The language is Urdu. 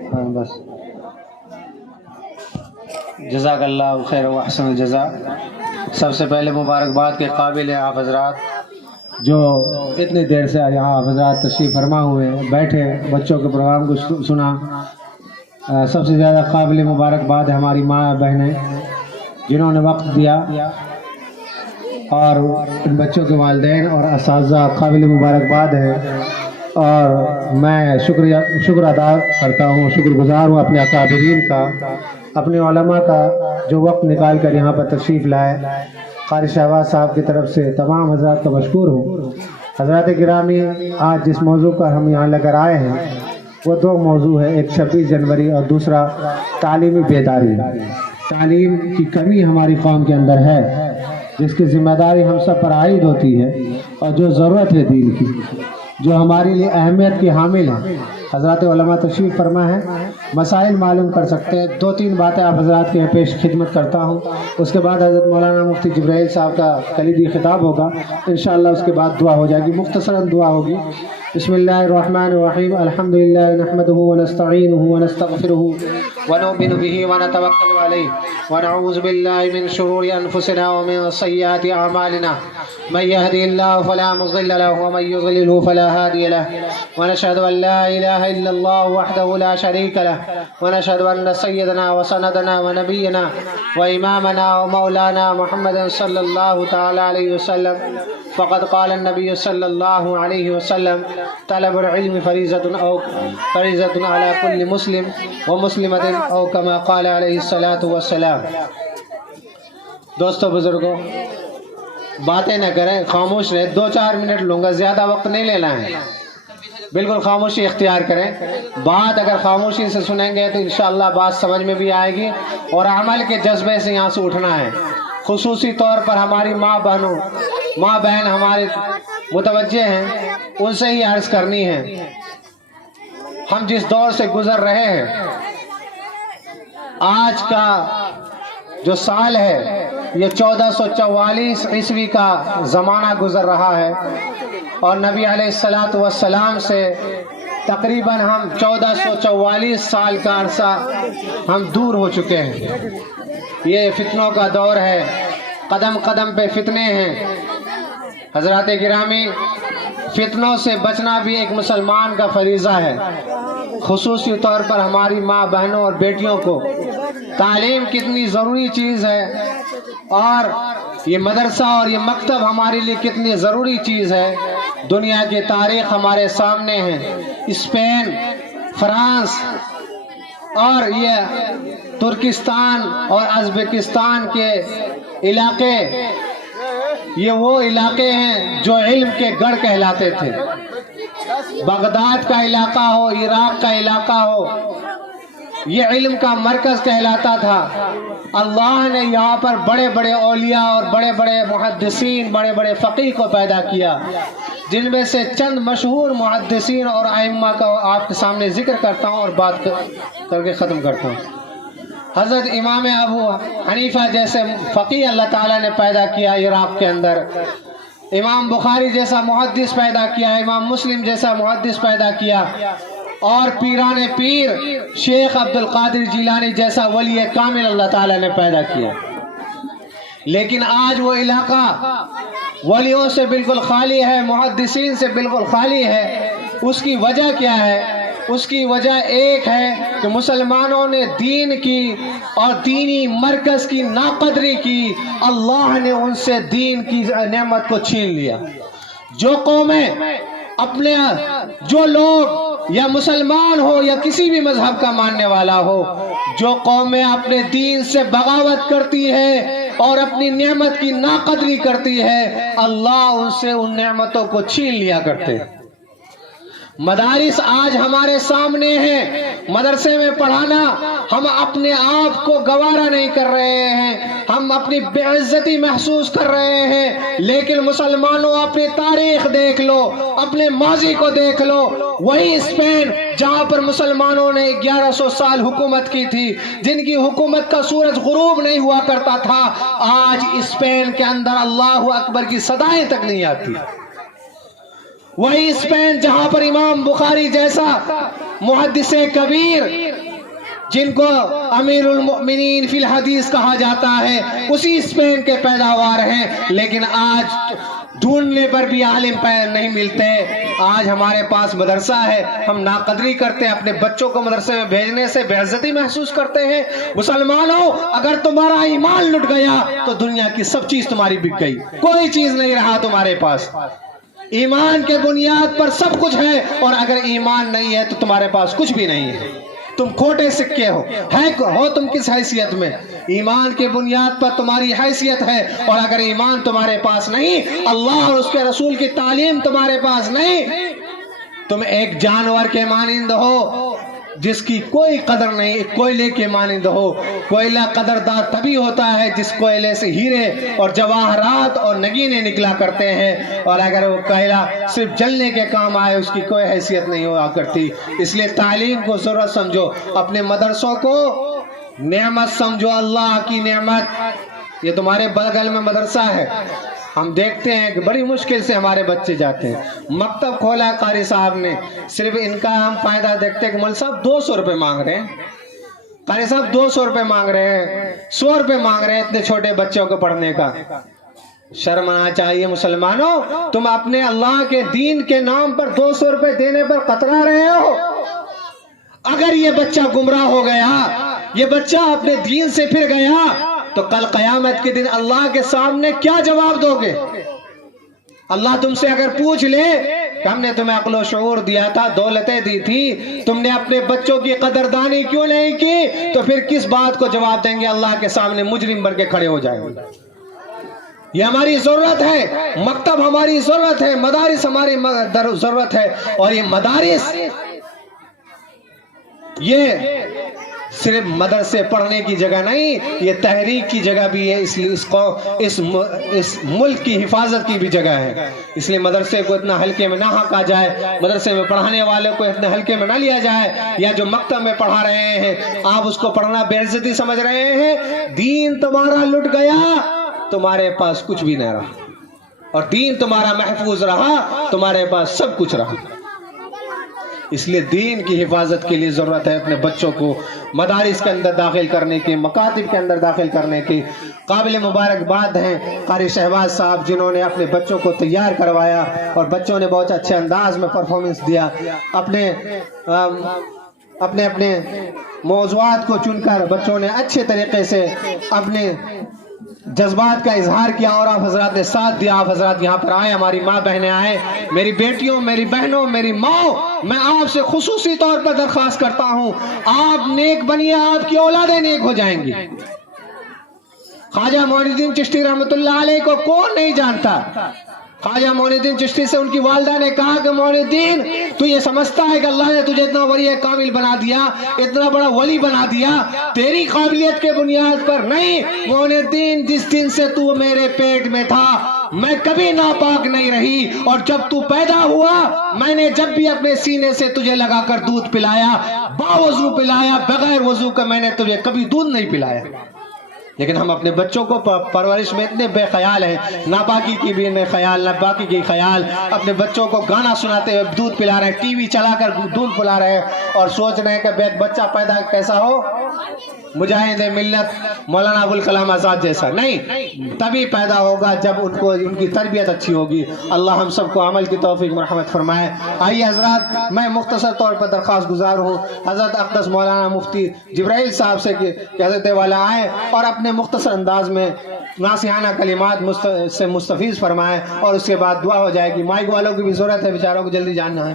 بس جزاک اللہ خیر و احسن الجزا۔ سب سے پہلے مبارکباد کے قابل ہیں آپ حضرات جو اتنی دیر سے یہاں آپ حضرات تشریف فرما ہوئے بیٹھے بچوں کے پروگرام کو سنا۔ سب سے زیادہ قابل مبارکباد ہے ہماری ماں بہنیں جنہوں نے وقت دیا، اور ان بچوں کے والدین اور اساتذہ قابل مبارکباد ہے، اور میں شکر ادا کرتا ہوں، شکر گزار ہوں اپنے اکابرین کا، اپنے علماء کا جو وقت نکال کر یہاں پر تشریف لائے۔ قاری شہباز صاحب کی طرف سے تمام حضرات کا مشکور ہوں۔ حضرات گرامی، آج جس موضوع پر ہم یہاں لے کر آئے ہیں وہ دو موضوع ہے، ایک 26 جنوری اور دوسرا تعلیمی بیداری۔ تعلیم کی کمی ہماری قوم کے اندر ہے جس کی ذمہ داری ہم سب پر عائد ہوتی ہے، اور جو ضرورت ہے دین کی، جو ہمارے لیے اہمیت کی حامل ہے۔ حضرات علماء تشریف فرما ہے، مسائل معلوم کر سکتے ہیں۔ 2-3 باتیں آپ حضرات کے پیش خدمت کرتا ہوں، اس کے بعد حضرت مولانا مفتی جبرائیل صاحب کا کلیدی خطاب ہوگا، انشاءاللہ اس کے بعد دعا ہو جائے گی، مختصراً دعا ہوگی۔ بسم اللہ الرحمن الرحیم، الحمدللہ نحمدہ ونستعینہ ونستغفرہ ونؤمن بہ ونتوکل علیہ ونعوذ باللہ من شرور انفسنا ومن سیئات اعمالنا، من یهدہ اللہ فلا مضل له ومن یضلل فلا ہادی له، ونشهد ان لا الہ الا اللہ وحدہ لا شریک له، ونشهد ان سیدنا وسندنا ونبینا وامامنا ومولانا محمد صلی اللہ تعالی علیہ وسلم فقد قال النبی صلی اللہ علیہ وسلم طلب العلم فریضۃ علی کل مسلم ومسلمۃ او کما قال علیہ الصلاۃ والسلام۔ دوستو بزرگوں، باتیں نہ کریں، خاموش رہیں، 2-4 منٹ لوں گا، زیادہ وقت نہیں لینا ہے، بالکل خاموشی اختیار کریں۔ بات اگر خاموشی سے سنیں گے تو انشاءاللہ بات سمجھ میں بھی آئے گی، اور عمل کے جذبے سے یہاں سے اٹھنا ہے۔ خصوصی طور پر ہماری ماں بہن ہمارے متوجہ ہیں، ان سے ہی عرض کرنی ہے۔ ہم جس دور سے گزر رہے ہیں، آج کا جو سال ہے یہ 1444 عیسوی کا زمانہ گزر رہا ہے، اور نبی علیہ الصلاۃ والسلام سے تقریباً ہم 1444 سال کا عرصہ ہم دور ہو چکے ہیں۔ یہ فتنوں کا دور ہے، قدم قدم پہ فتنے ہیں۔ حضرات گرامی، فتنوں سے بچنا بھی ایک مسلمان کا فریضہ ہے۔ خصوصی طور پر ہماری ماں بہنوں اور بیٹیوں کو تعلیم کتنی ضروری چیز ہے، اور یہ مدرسہ اور یہ مکتب ہمارے لیے کتنی ضروری چیز ہے۔ دنیا کی تاریخ ہمارے سامنے ہے، اسپین، فرانس اور یہ ترکستان اور ازبکستان کے علاقے، یہ وہ علاقے ہیں جو علم کے گڑھ کہلاتے تھے۔ بغداد کا علاقہ ہو، عراق کا علاقہ ہو، یہ علم کا مرکز کہلاتا تھا۔ اللہ نے یہاں پر بڑے بڑے اولیاء اور بڑے بڑے محدثین، بڑے بڑے فقیہ کو پیدا کیا، جن میں سے چند مشہور محدثین اور ائمہ کا آپ کے سامنے ذکر کرتا ہوں اور بات کر کے ختم کرتا ہوں۔ حضرت امام ابو حنیفہ جیسے فقیہ اللہ تعالیٰ نے پیدا کیا عراق کے اندر، امام بخاری جیسا محدث پیدا کیا، امام مسلم جیسا محدث پیدا کیا، اور پیران پیر شیخ عبد القادر جیلانی جیسا ولی کامل اللہ تعالیٰ نے پیدا کیا۔ لیکن آج وہ علاقہ ولیوں سے بالکل خالی ہے، محدثین سے بالکل خالی ہے۔ اس کی وجہ کیا ہے؟ اس کی وجہ ایک ہے کہ مسلمانوں نے دین کی اور دینی مرکز کی ناقدری کی، اللہ نے ان سے دین کی نعمت کو چھین لیا۔ جو قومیں اپنے، جو لوگ یا مسلمان ہو یا کسی بھی مذہب کا ماننے والا ہو، جو قومیں اپنے دین سے بغاوت کرتی ہے اور اپنی نعمت کی ناقدری کرتی ہے، اللہ ان سے ان نعمتوں کو چھین لیا کرتے ہیں۔ مدارس آج ہمارے سامنے ہیں، مدرسے میں پڑھانا ہم اپنے آپ کو گوارا نہیں کر رہے ہیں، ہم اپنی بے عزتی محسوس کر رہے ہیں۔ لیکن مسلمانوں، اپنی تاریخ دیکھ لو، اپنے ماضی کو دیکھ لو۔ وہی اسپین جہاں پر مسلمانوں نے 1100 سال حکومت کی تھی، جن کی حکومت کا سورج غروب نہیں ہوا کرتا تھا، آج اسپین کے اندر اللہ اکبر کی صدائیں تک نہیں آتی۔ وہی اسپین جہاں پر امام بخاری جیسا محدث کبیر جن کو امیر المؤمنین فی الحدیث کہا جاتا ہے، اسی اسپین کے پیداوار ہیں، لیکن آج ڈھونڈنے پر بھی عالم نہیں ملتے۔ آج ہمارے پاس مدرسہ ہے، ہم ناقدری کرتے ہیں، اپنے بچوں کو مدرسے میں بھیجنے سے بے عزتی محسوس کرتے ہیں۔ مسلمانوں، اگر تمہارا ایمان لٹ گیا تو دنیا کی سب چیز تمہاری بک گئی، کوئی چیز نہیں رہا تمہارے پاس۔ ایمان کے بنیاد پر سب کچھ ہے، اور اگر ایمان نہیں ہے تو تمہارے پاس کچھ بھی نہیں ہے، تم کھوٹے سکے ہو تم کس حیثیت میں؟ ایمان کے بنیاد پر تمہاری حیثیت ہے، اور اگر ایمان تمہارے پاس نہیں، اللہ اور اس کے رسول کی تعلیم تمہارے پاس نہیں، تم ایک جانور کے مانند ہو جس کی کوئی قدر نہیں، ایک کوئلے کے مانند ہو۔ کوئلہ قدردار تبھی ہوتا ہے جس کوئلے سے ہیرے اور جواہرات اور نگینے نکلا کرتے ہیں، اور اگر وہ کوئلہ صرف جلنے کے کام آئے اس کی کوئی حیثیت نہیں ہوا کرتی۔ اس لیے تعلیم کو ضرورت سمجھو، اپنے مدرسوں کو نعمت سمجھو، اللہ کی نعمت۔ یہ تمہارے بغل میں مدرسہ ہے، ہم دیکھتے ہیں کہ بڑی مشکل سے ہمارے بچے جاتے ہیں۔ مکتب کھولا ہے قاری صاحب نے، صرف ان کا ہم فائدہ دیکھتے ہیں کہ مول صاحب 200 روپے مانگ رہے ہیں، قاری صاحب 200 روپے مانگ رہے ہیں، 100 روپے مانگ رہے ہیں اتنے چھوٹے بچوں کو پڑھنے کا۔ شرم آنا چاہیے مسلمانوں، تم اپنے اللہ کے دین کے نام پر 200 روپے دینے پر کترا رہے ہو۔ اگر یہ بچہ گمراہ ہو گیا، یہ بچہ اپنے دین سے پھر گیا، تو کل قیامت کے دن اللہ کے سامنے کیا جواب دو گے؟ اللہ تم سے اگر پوچھ لے کہ ہم نے تمہیں عقل و شعور دیا تھا، دولتیں دی تھی، تم نے اپنے بچوں کی قدردانی کیوں نہیں کی، تو پھر کس بات کو جواب دیں گے؟ اللہ کے سامنے مجرم بن کے کھڑے ہو جائیں گے۔ یہ ہماری ضرورت ہے، مکتب ہماری ضرورت ہے، مدارس ہماری ضرورت ہے، اور یہ مدارس یہ صرف مدرسے پڑھنے کی جگہ نہیں، یہ تحریک کی جگہ بھی ہے، اس لیے اس ملک کی حفاظت کی بھی جگہ ہے۔ اس لیے مدرسے کو اتنا ہلکے میں نہ ہانکا جائے، مدرسے میں پڑھانے والوں کو اتنے ہلکے میں نہ لیا جائے، یا جو مکتب میں پڑھا رہے ہیں آپ اس کو پڑھنا بے عزتی سمجھ رہے ہیں۔ دین تمہارا لٹ گیا، تمہارے پاس کچھ بھی نہیں رہا، اور دین تمہارا محفوظ رہا، تمہارے پاس سب کچھ رہا۔ اس لیے دین کی حفاظت کے لیے ضرورت ہے اپنے بچوں کو مدارس کے اندر داخل کرنے کی، مکاتب کے اندر داخل کرنے کی۔ قابل مبارکباد ہیں قاری شہباز صاحب، جنہوں نے اپنے بچوں کو تیار کروایا، اور بچوں نے بہت اچھے انداز میں پرفارمنس دیا، اپنے موضوعات کو چن کر بچوں نے اچھے طریقے سے اپنے جذبات کا اظہار کیا، اور آپ حضرات نے ساتھ دیا۔ آپ حضرات یہاں پر آئے، ہماری ماں بہنیں آئے، میری بیٹیوں، میری بہنوں، میری ماں، میں آپ سے خصوصی طور پر درخواست کرتا ہوں، آپ نیک بنیے، آپ کی اولادیں نیک ہو جائیں گی۔ خواجہ معین الدین چشتی رحمۃ اللہ علیہ کو کون نہیں جانتا؟ خواجہ معین الدین چشتی سے ان کی والدہ نے کہا کہ معین الدین، تو یہ سمجھتا ہے کہ اللہ نے تجھے اتنا ولی کامل بنا دیا، اتنا بڑا ولی بنا دیا تیری قابلیت کے بنیاد پر؟ نہیں معین الدین، جس دن سے تو میرے پیٹ میں تھا میں کبھی ناپاک نہیں رہی، اور جب تو پیدا ہوا میں نے جب بھی اپنے سینے سے تجھے لگا کر دودھ پلایا، باوضو پلایا، بغیر وضو کا میں نے تجھے کبھی دودھ نہیں پلایا۔ لیکن ہم اپنے بچوں کو پرورش میں اتنے بے خیال ہیں، ناپاکی کی بھی نہیں خیال، ناپاکی کی خیال، اپنے بچوں کو گانا سناتے ہوئے دودھ پلا رہے ہیں، ٹی وی چلا کر دودھ پلا رہے ہیں، اور سوچ رہے ہیں کہ بچہ پیدا کیسا ہو، مجاہد ملت مولانا ابوالکلام آزاد جیسا۔ نہیں، تبھی پیدا ہوگا جب ان کی تربیت اچھی ہوگی۔ اللہ ہم سب کو عمل کی توفیق مرحمت فرمائے۔ آئیے حضرات، میں مختصر طور پر درخواست گزار ہوں حضرت اقدس مولانا مفتی جبرائیل صاحب سے کہ حضرت والا آئے اور اپنے مختصر انداز میں ناصحانہ کلمات سے مستفیض فرمائے، اور اس کے بعد دعا ہو جائے گی۔ مائک والوں کی بھی ضرورت ہے، بیچاروں کو جلدی جاننا ہے۔